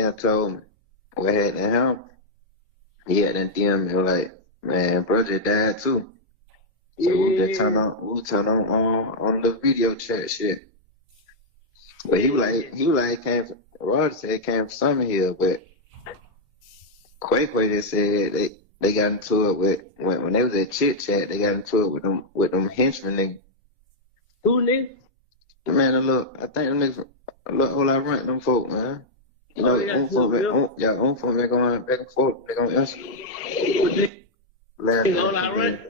damn told me what happened to him. He had that DM me like, man, brother died too. So we just turned on the video chat shit. But he was like Roger said it came from Summer Hill, but Quay just said they got into it with when they was at Chit Chat, they got into it with them henchmen niggas. Who niggas? Man, I think them niggas a whole lot of rent them folk, man. You know, on phone they going back and forth, they gonna answer. Last all I rent?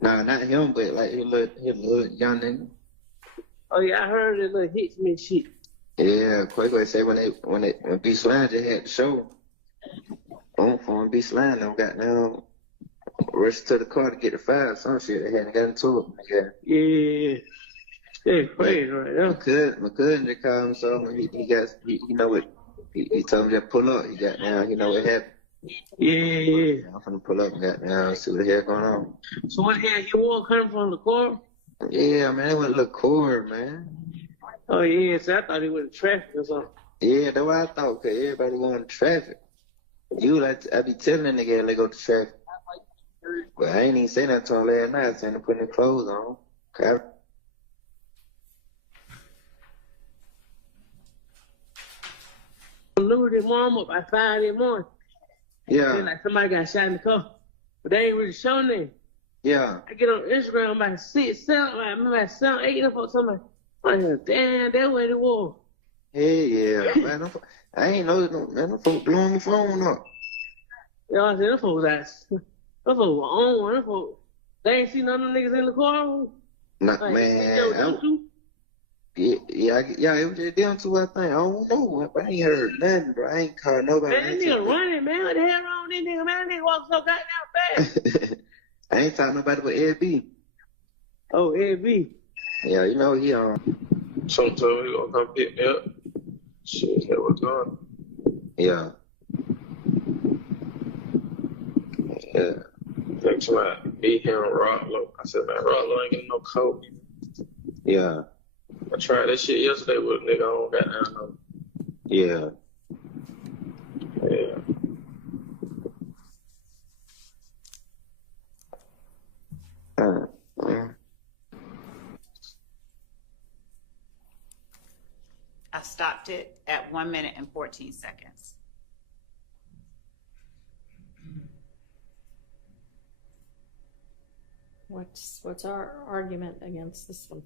Nah, not him, but like his little young nigga. Oh yeah, I heard it little hits me shit. Yeah, Quay said when B Slime just had the show, on phone B Slime them got down, rushed to the car to get the file, some shit they hadn't got into it. Yeah. Yeah, crazy right now. My cousin just called him, so he know what he told me to pull up. He got down, he know what happened. Yeah. I'm finna pull up and got down, see what the hell going on. So what the hell he was coming from the car? Yeah, man, it went LaCour, man. Oh yeah, so I thought he went to traffic or something. Yeah, that's what I thought, cause everybody going to traffic. I be telling that nigga they go to traffic. But I ain't even say that to him last night, saying to put his clothes on. Okay. Lure their mom up by 5 in the morning. Yeah. Then like somebody got shot in the car. But they ain't really showing them. Yeah. I get on Instagram about 6, 7, like 7, 8 of them somebody. I'm like, damn, that's what it was. Hey, yeah. Man, I ain't know them folks blowing my phone up. You know what I'm saying? Them folks were on. Them folks, they ain't seen none of them niggas in the car. Nah, like, man. Yeah, it was just them two, I think. I don't know. I ain't heard nothing, bro. I ain't called nobody. Man, that nigga running, man. What the hell wrong with this nigga, man? That nigga walk so goddamn fast. I ain't talking nobody but Ed B. Oh, Ed B. Yeah, you know he on. Sometime he gonna come pick me up. Shit, that was gone. Yeah. Yeah. Next time be here on Rocklow. I said, man, Rocklow ain't getting no coke. Yeah. I tried that shit yesterday with a nigga on goddamn no. Yeah. Yeah. I stopped it at 1 minute and 14 seconds. What's our argument against this one?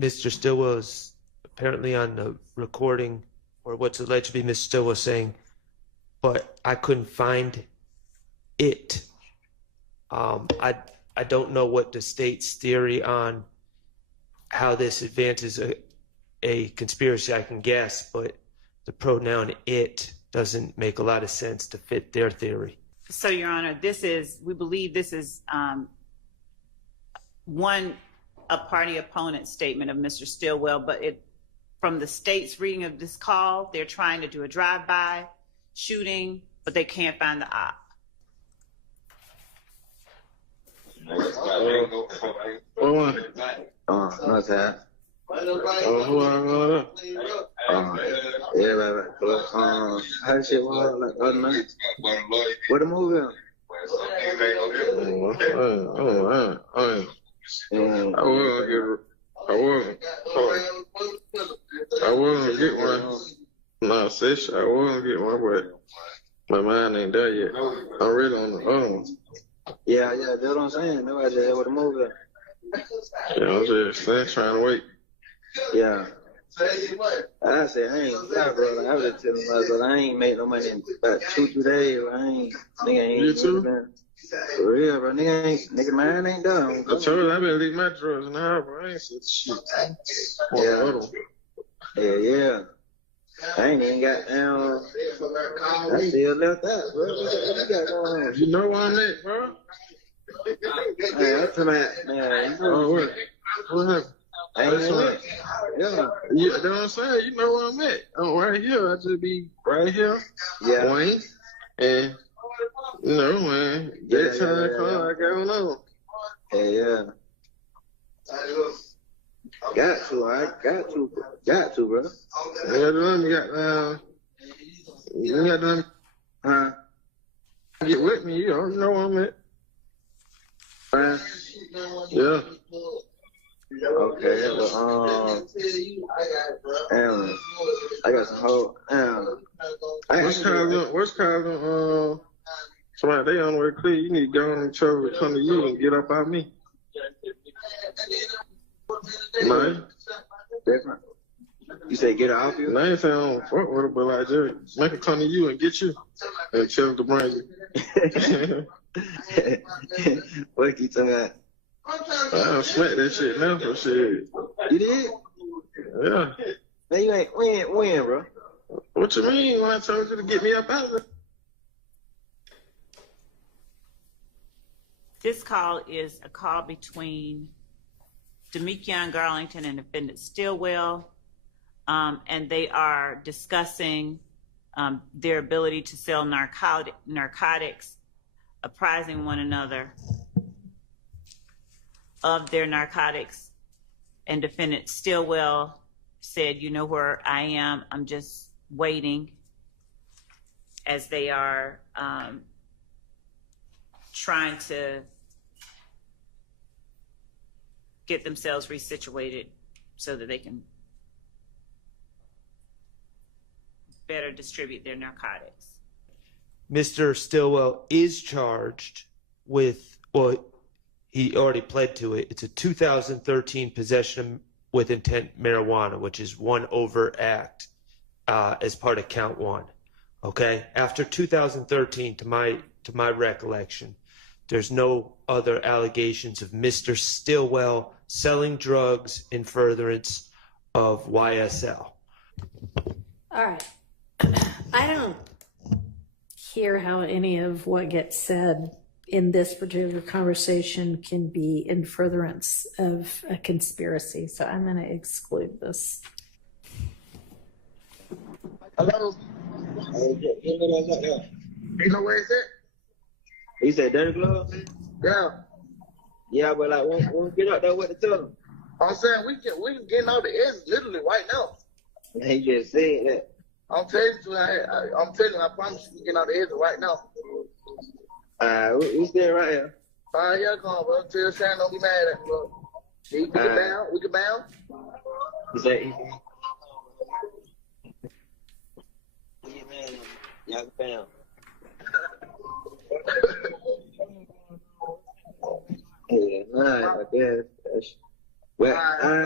Mr. Stillwell is apparently on the recording, or what's alleged to be Mr. Stillwell saying, but I couldn't find it. I don't know what the state's theory on how this advances a conspiracy. I can guess, but the pronoun it doesn't make a lot of sense to fit their theory. So, Your Honor, we believe this is a party opponent statement of Mr. Stillwell, but from the state's reading of this call, they're trying to do a drive-by shooting, but they can't find the op. What's that? How shit was like other night? What the movie? I wasn't get one. No, sis, I wasn't get one, but my mind ain't there yet. I'm really on the own. Yeah, that's what I'm saying. Nobody just with a movie. Yeah, I'm just saying, trying to wait. Yeah. I said, I ain't lie, bro. I was just telling my brother, I ain't made no money in about 2-3 days. Nigga ain't. You too? For real, bro. Nigga, mine ain't done. I told you, I been leaving my drugs now, bro. I ain't said shit. Yeah. I ain't even got down. I still left out, bro. What you got going on? You know where I'm at, bro? Man, I'm talking about, man. What happened? I ain't even. Yeah. You know what I'm saying? You know where I'm at. I'm right here. I just be right here. Yeah. Wayne. And, you know, man, that time I got on. Yeah, yeah. Got to, bro. You got done. Huh? Get with me, you don't know I'm at. Yeah. Okay, well, I got some whole, What's causing, somebody they on the way clear, you need to go on and trouble to come to you and get up out me. Man. different. You say get off you? I ain't saying I don't fuck with her, but like just make her come to you and get you and tell them to bring you. What you talking about? I smack that shit now for shit. You did? Yeah. Man, you ain't win, bro. What you mean when I told you to get me up out of there? This call is a call between Demekion Garlington and defendant Stillwell, and they are discussing their ability to sell narcotics, apprising one another of their narcotics. And defendant Stillwell said, you know where I am, I'm just waiting, as they are trying to get themselves resituated so that they can better distribute their narcotics. Mr. Stillwell is charged with, well, he already pled to it. It's a 2013 possession with intent marijuana, which is one overt act as part of count one. Okay, after 2013, to my recollection, there's no other allegations of Mr. Stillwell selling drugs in furtherance of YSL. All right. I don't hear how any of what gets said in this particular conversation can be in furtherance of a conspiracy, so I'm going to exclude this. Hello? You know where it's at? He said dirty gloves? Yeah. Yeah, but like, won't get up there with the tell him. I'm saying we can get out the edge literally right now. He just said that. I'm telling you, I promise you, we can get out the edge right now. We stay right here. Yeah, come on, bro. Tell Shannon don't be mad at me, bro. We can bound. He said, y'all can bound. Yeah, nah, I guess. Well,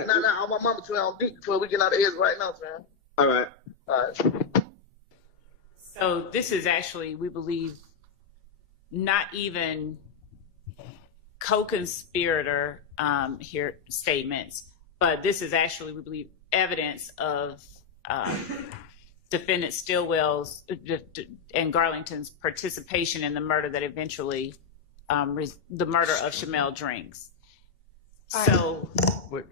No, my mama tell on deep before we get out the edge right now, man. All right. So this is actually, we believe, not even co-conspirator here statements, but this is actually, we believe, evidence of defendant Stillwell's and Garlington's participation in the murder that eventually, the murder of Shamel Drinks. So, Wait.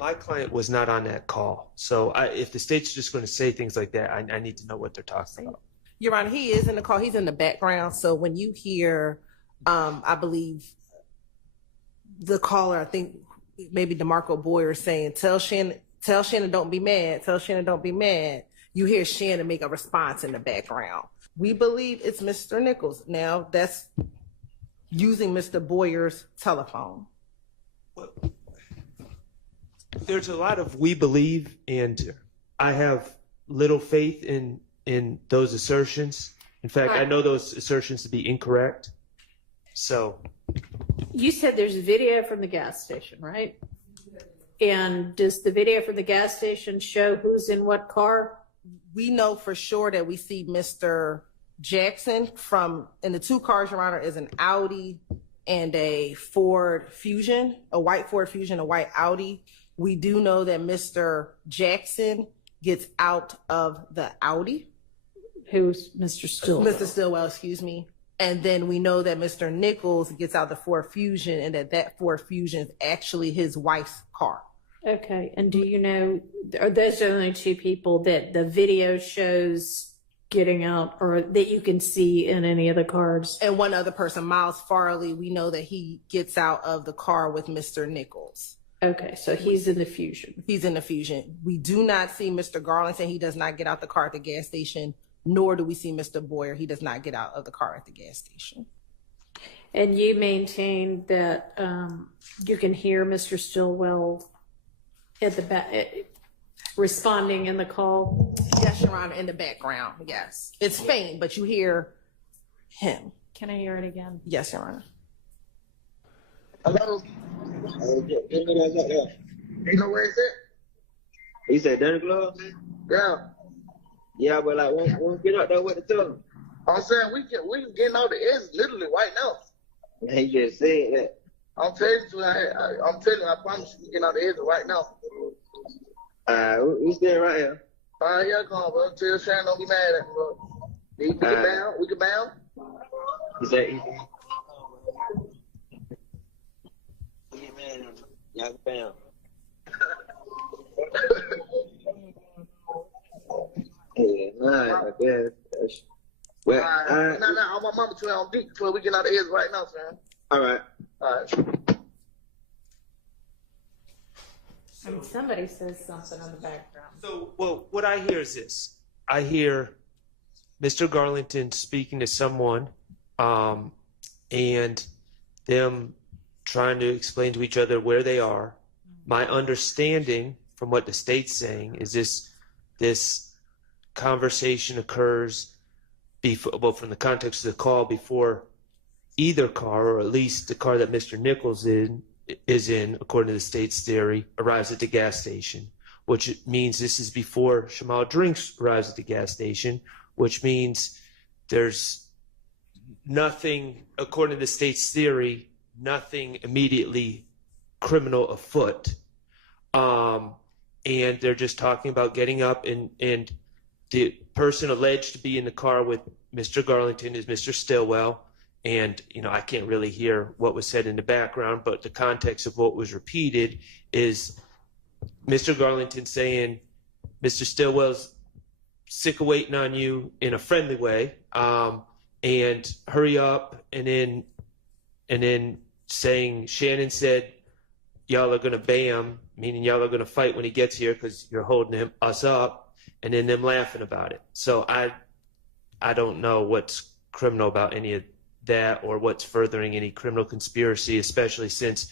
My client was not on that call. So if the state's just going to say things like that, I need to know what they're talking about. Your Honor, he is in the call. He's in the background. So when you hear, I believe the caller, I think maybe DeMarco Boyer saying, tell Shannon don't be mad. Tell Shannon don't be mad. You hear Shannon make a response in the background. We believe it's Mr. Nichols. Now that's using Mr. Boyer's telephone. There's a lot of we believe, and I have little faith in those assertions. In fact, I know those assertions to be incorrect. So You said there's a video from the gas station, right? And does the video from the gas station show who's in what car? We know for sure that we see Mr. Jackson in the two cars, Your Honor, is an Audi and a Ford Fusion, a white Ford Fusion, a white Audi. We do know that Mr. Jackson gets out of the Audi. Who's Mr. Stillwell? Mr. Stillwell, excuse me. And then we know that Mr. Nichols gets out the Ford Fusion and that Ford Fusion is actually his wife's car. Okay. And do you know, are those the only two people that the video shows getting out or that you can see in any of the cars. And one other person, Miles Farley, we know that he gets out of the car with Mr. Nichols. Okay, so he's in the Fusion. He's in the Fusion. We do not see Mr. Garlington. He does not get out the car at the gas station, nor do we see Mr. Boyer. He does not get out of the car at the gas station. And you maintain that you can hear Mr. Stillwell at the back responding in the call? Yes, Your Honor, in the background, yes. It's faint, but you hear him. Can I hear it again? Yes, Your Honor. Hello? You know where it's at? He said, Danny Glove? Yeah. Yeah, but like, won't get up there with the tell him. I'm saying we can get out the edge literally right now. He just said that. I'm telling you, I promise you, we get out the edge right now. We stay right here. All right, yeah, come on, bro. Tell Sharon don't be mad at me, bro. We can bound. We can bound. He said, we get mad at him. Y'all can bound. Yeah, nah, I guess. Well, all right. Nah, my mama tell on deep till we get out the edge right now, Sharon. All right. All right. I mean, somebody says something in the background. So, well, what I hear is this. I hear Mr. Garlington speaking to someone and them trying to explain to each other where they are. My understanding from what the state's saying is this conversation occurs before, well, from the context of the call, before either car, or at least the car that Mr. Nichols is in, according to the state's theory, arrives at the gas station, which means this is before Shamal Drinks arrives at the gas station, which means there's nothing, according to the state's theory, nothing immediately criminal afoot. And they're just talking about getting up, and the person alleged to be in the car with Mr. Garlington is Mr. Stillwell. And, you know, I can't really hear what was said in the background, but the context of what was repeated is Mr. Garlington saying, Mr. Stillwell's sick of waiting on you in a friendly way, and hurry up. And then saying, Shannon said, y'all are going to bam, meaning y'all are going to fight when he gets here because you're holding us up, and then them laughing about it. So I don't know what's criminal about any of that or what's furthering any criminal conspiracy, especially since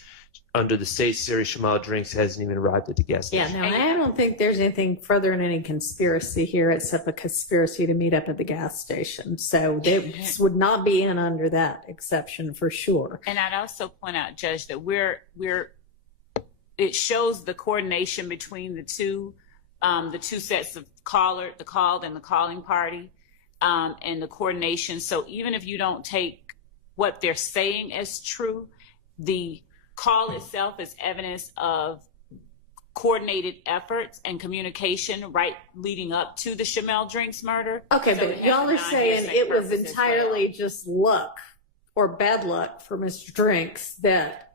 under the state's theory, Shamal Drinks hasn't even arrived at the gas station. Yeah, no, I don't think there's anything further in any conspiracy here except a conspiracy to meet up at the gas station. So this would not be in under that exception for sure. And I'd also point out, Judge, that it shows the coordination between the two sets of the called and the calling party, and the coordination. So even if you don't take what they're saying as true, the call itself is evidence of coordinated efforts and communication right leading up to the Shamal Drinks murder. Okay, So but y'all are saying it was entirely just luck or bad luck for Mr. Drinks that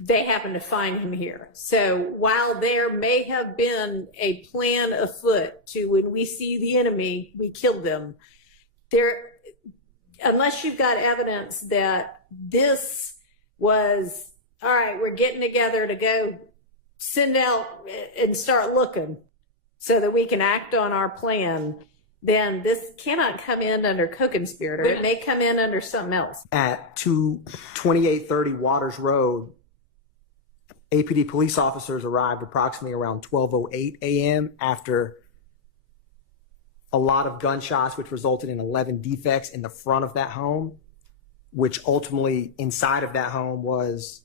they happened to find him here. So while there may have been a plan afoot to, when we see the enemy, we kill them, unless you've got evidence that this was, all right, we're getting together to go send out and start looking so that we can act on our plan, then this cannot come in under co-conspirator. It may come in under something else. At 2830 Waters Road, APD police officers arrived approximately around 12:08 a.m. after a lot of gunshots, which resulted in 11 defects in the front of that home, which ultimately inside of that home was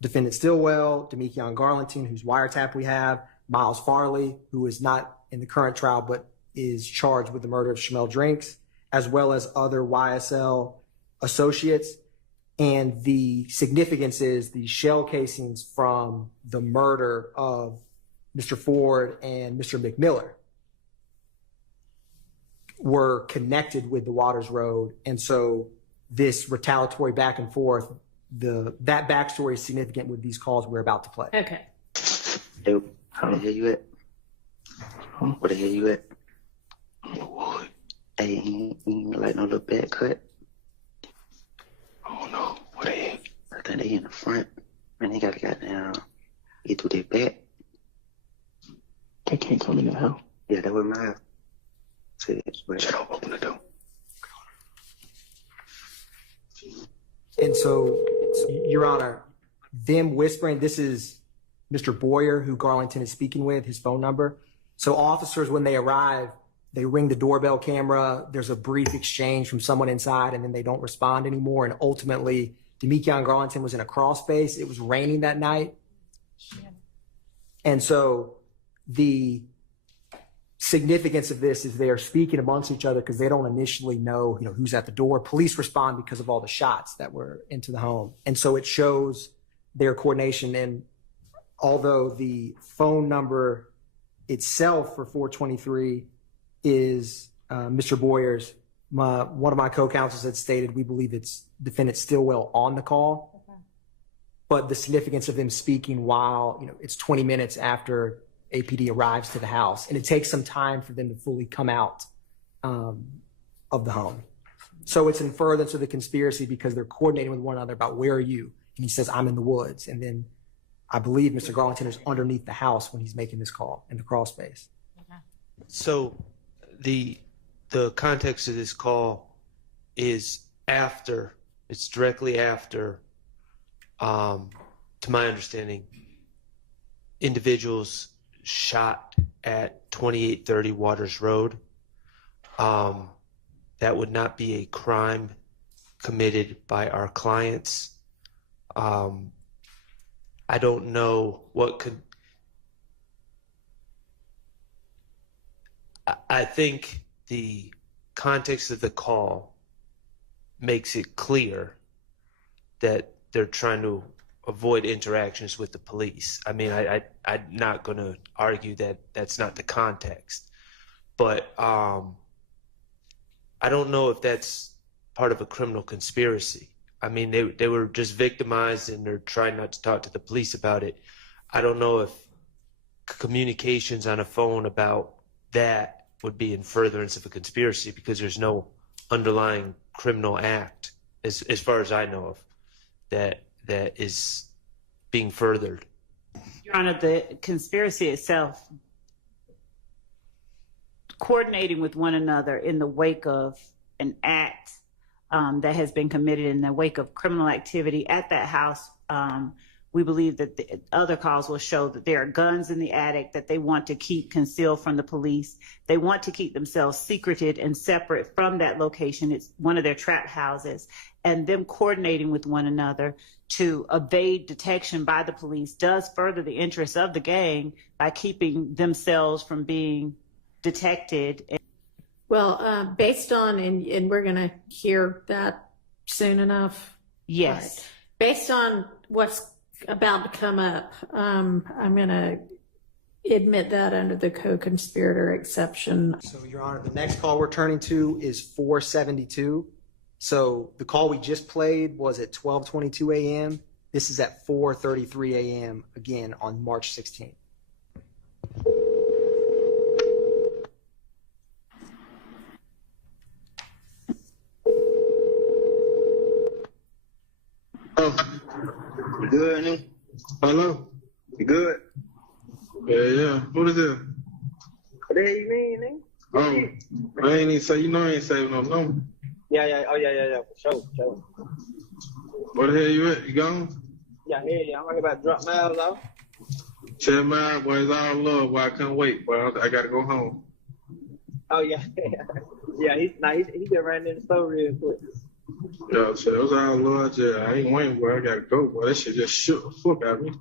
Defendant Stillwell, Demekion Garlington, whose wiretap we have, Miles Farley, who is not in the current trial but is charged with the murder of Shamal Drinks, as well as other YSL associates. And the significance is the shell casings from the murder of Mr. Ford and Mr. McMiller were connected with the Waters Road. And so this retaliatory back and forth, that backstory is significant with these calls we're about to play. Okay. Hey, how the hell you at? Where the hell you at? Hey, he ain't like no little back cut. I don't know. What they in? I think they in the front. Man, they gotta goddamn get through their back. They can't come in the house. Yeah, that was my said. Shut up, open the door. And so, Your Honor, them whispering, this is Mr. Boyer, who Garlington is speaking with, his phone number. So officers, when they arrive, they ring the doorbell camera. There's a brief exchange from someone inside, and then they don't respond anymore. And ultimately, Demekion Garlington was in a crawl space. It was raining that night. And so the significance of this is they are speaking amongst each other because they don't initially know, who's at the door. Police respond because of all the shots that were into the home. And so it shows their coordination. And although the phone number itself for 423 is Mr. Boyer's, one of my co-counsels had stated we believe it's defendant Stillwell on the call. Okay. But the significance of them speaking while, it's 20 minutes after APD arrives to the house, and it takes some time for them to fully come out of the home. So it's in furtherance of the conspiracy because they're coordinating with one another about where are you? And he says, I'm in the woods. And then I believe Mr. Garlington is underneath the house when he's making this call in the crawl space. Okay. So the context of this call is it's directly after, to my understanding, individuals shot at 2830 Waters Road. That would not be a crime committed by our clients. I don't know what could. I think the context of the call makes it clear that they're trying to avoid interactions with the police. I mean, I'm not going to argue that that's not the context, but I don't know if that's part of a criminal conspiracy. I mean, they were just victimized and they're trying not to talk to the police about it. I don't know if communications on a phone about that would be in furtherance of a conspiracy because there's no underlying criminal act, as far as I know of, that is being furthered. Your Honor, the conspiracy itself, coordinating with one another in the wake of an act that has been committed in the wake of criminal activity at that house, we believe that the other calls will show that there are guns in the attic that they want to keep concealed from the police. They want to keep themselves secreted and separate from that location. It's one of their trap houses. And them coordinating with one another to evade detection by the police does further the interests of the gang by keeping themselves from being detected. Well, based on, and we're going to hear that soon enough. Yes. Right. Based on what's about to come up, I'm going to admit that under the co-conspirator exception. So, Your Honor, the next call we're turning to is 472. So the call we just played was at 12:22 a.m. This is at 4:33 a.m. again on March 16th. You good, nigga? Hello? You good? Yeah. What is it? What the hell you mean, nigga? Oh, I ain't even say, I ain't saving no number. Yeah. Oh, yeah. For sure. Where the hell you at? You gone? Yeah. I'm right about to drop miles off. Check my out, boy. It's all love, boy. I couldn't wait, boy. I got to go home. Oh, yeah. Yeah, he just ran in the store real quick. Yeah, so it was all love. I ain't waiting, boy. I got to go, boy. That shit just shook the fuck out of me.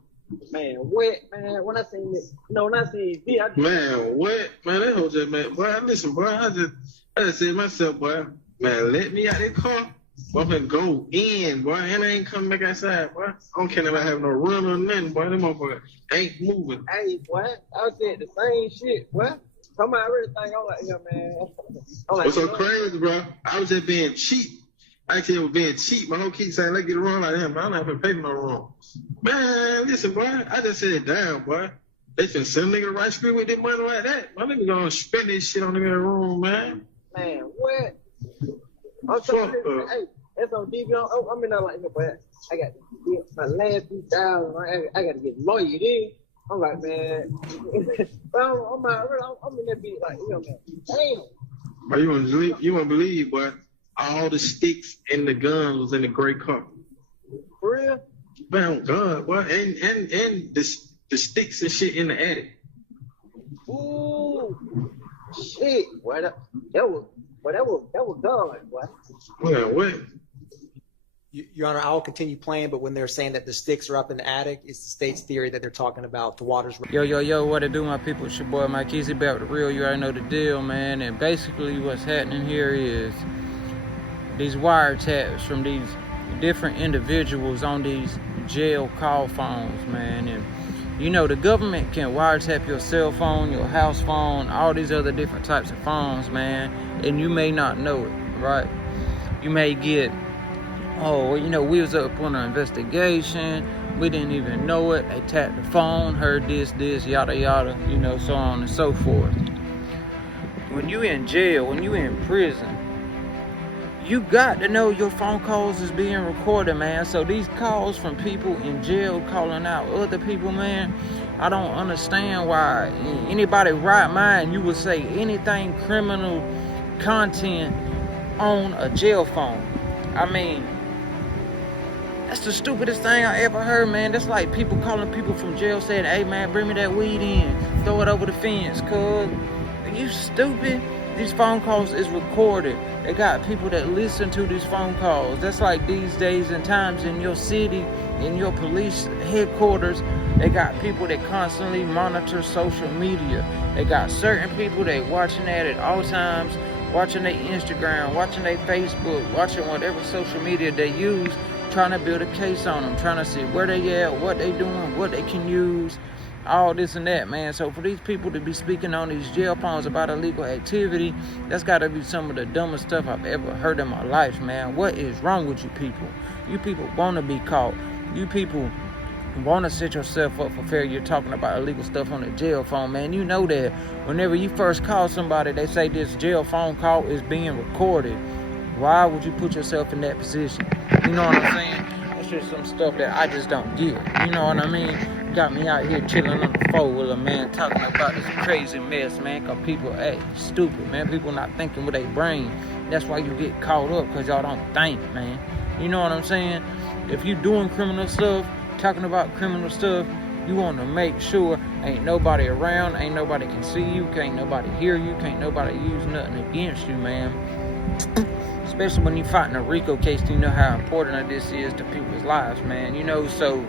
Man, what, man? When I seen V, Man, what? Man, that whole just, man. Boy, listen, boy. I just said to myself, boy, man, let me out that car. Boy, I'm gonna go in, boy, and I ain't coming back outside, boy. I don't care if I have no run or nothing, boy. Them motherfuckers ain't moving. Hey, boy, I said the same shit, boy. Come on, I really think I'm like, yeah, man. What's so crazy, bro? I was just being cheap. Actually, I was being cheap. My whole keep saying, let's get a run like him, but I'm not gonna pay for no run. Man, listen, boy, I just said, damn, boy. They finna send a nigga to right street with their money like that. My nigga gonna spend this shit on them in the room, man. Man, what? boy. I'm telling you, hey, that's on DV. I'm in there like, boy, I got to get my last 2,000. I got to get lawyered in. I'm like, man, but I'm in that beat like, you know, man, damn. But you won't believe, boy. All the sticks and the guns was in the gray car. For real? Man, God, boy, and the sticks and shit in the attic. Ooh, shit, boy, that was God, boy. Well, what? Your Honor, I'll continue playing, but when they're saying that the sticks are up in the attic, it's the state's theory that they're talking about the waters. Yo, what it do, my people? It's your boy Mike Eazy back with the real. You already know the deal, man. And basically what's happening here is these wiretaps from these different individuals on these jail call phones, man. And you know, the government can wiretap your cell phone, your house phone, all these other different types of phones, man. And you may not know it, right? You may get, oh, you know, we was up on an investigation. We didn't even know it. They tapped the phone, heard this, yada, yada, you know, so on and so forth. When you in jail, when you in prison, you got to know your phone calls is being recorded, man. So these calls from people in jail calling out other people, man, I don't understand why anybody right mind you would say anything criminal content on a jail phone. I mean, that's the stupidest thing I ever heard, man. That's like people calling people from jail saying, hey, man, bring me that weed in. Throw it over the fence, cuz. Are you stupid? These phone calls is recorded. They got people that listen to these phone calls. That's like these days and times in your city, in your police headquarters, they got people that constantly monitor social media. They got certain people that watching that at all times, watching their Instagram, watching their Facebook, watching whatever social media they use, trying to build a case on them, trying to see where they at, what they doing, what they can use, all this and that, man. So for these people to be speaking on these jail phones about illegal activity, that's got to be some of the dumbest stuff I've ever heard in my life, man. What is wrong with you people? You people want to be caught. You people want to set yourself up for failure talking about illegal stuff on the jail phone, man. You know that whenever you first call somebody, they say this jail phone call is being recorded. Why would you put yourself in that position? You know what I'm saying? That's just some stuff that I just don't get. You know what I mean? Got me out here chilling on the four-wheeler, man, talking about this crazy mess, man, because people act stupid, man. People not thinking with their brain. That's why you get caught up, because y'all don't think, man. You know what I'm saying? If you doing criminal stuff, talking about criminal stuff, you want to make sure ain't nobody around, ain't nobody can see you, can't nobody hear you, can't nobody use nothing against you, man. Especially when you fighting a Rico case, you know how important this is to people's lives, man. You know, so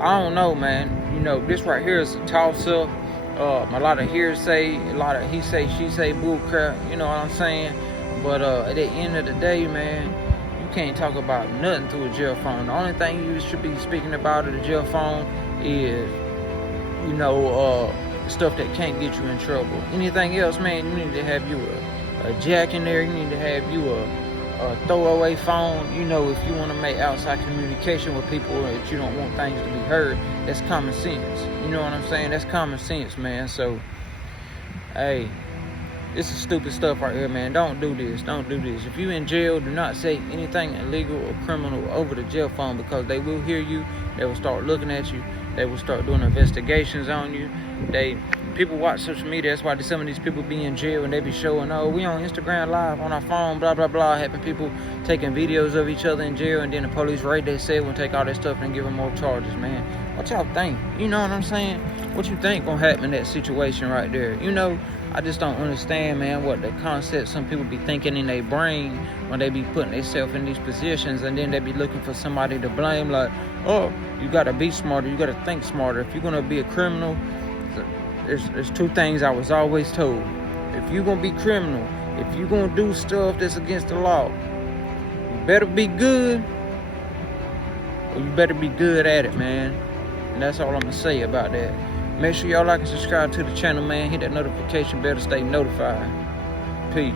I don't know, man. You know, this right here is a toss-up. A lot of hearsay, a lot of he say, she say, bull crap. You know what I'm saying? But at the end of the day, man, you can't talk about nothing through a jail phone. The only thing you should be speaking about at a jail phone is, you know, stuff that can't get you in trouble. Anything else, man, you need to have you a jack in there. You need to have you a throwaway phone. You know, if you want to make outside communication with people that you don't want things to be heard, that's common sense. You know what I'm saying? That's common sense, man. So, hey, this is stupid stuff right here, man. Don't do this. Don't do this. If you in jail, do not say anything illegal or criminal over the jail phone, because they will hear you. They will start looking at you. They will start doing investigations on you. People watch social media. That's why some of these people be in jail and they be showing, oh, we on Instagram Live on our phone, blah, blah, blah, having people taking videos of each other in jail, and then the police raid their cell and take all that stuff and give them more charges, man. What y'all think? You know what I'm saying? What you think gonna happen in that situation right there? You know, I just don't understand, man, what the concept some people be thinking in their brain when they be putting themselves in these positions, and then they be looking for somebody to blame, like, oh, you gotta be smarter, you gotta think smarter. If you're gonna be a criminal, there's two things I was always told. If you're gonna be criminal, if you're gonna do stuff that's against the law, you better be good, or you better be good at it, man. And that's all I'm gonna say about that. Make sure y'all like and subscribe to the channel, man. Hit that notification bell to stay notified. Peace.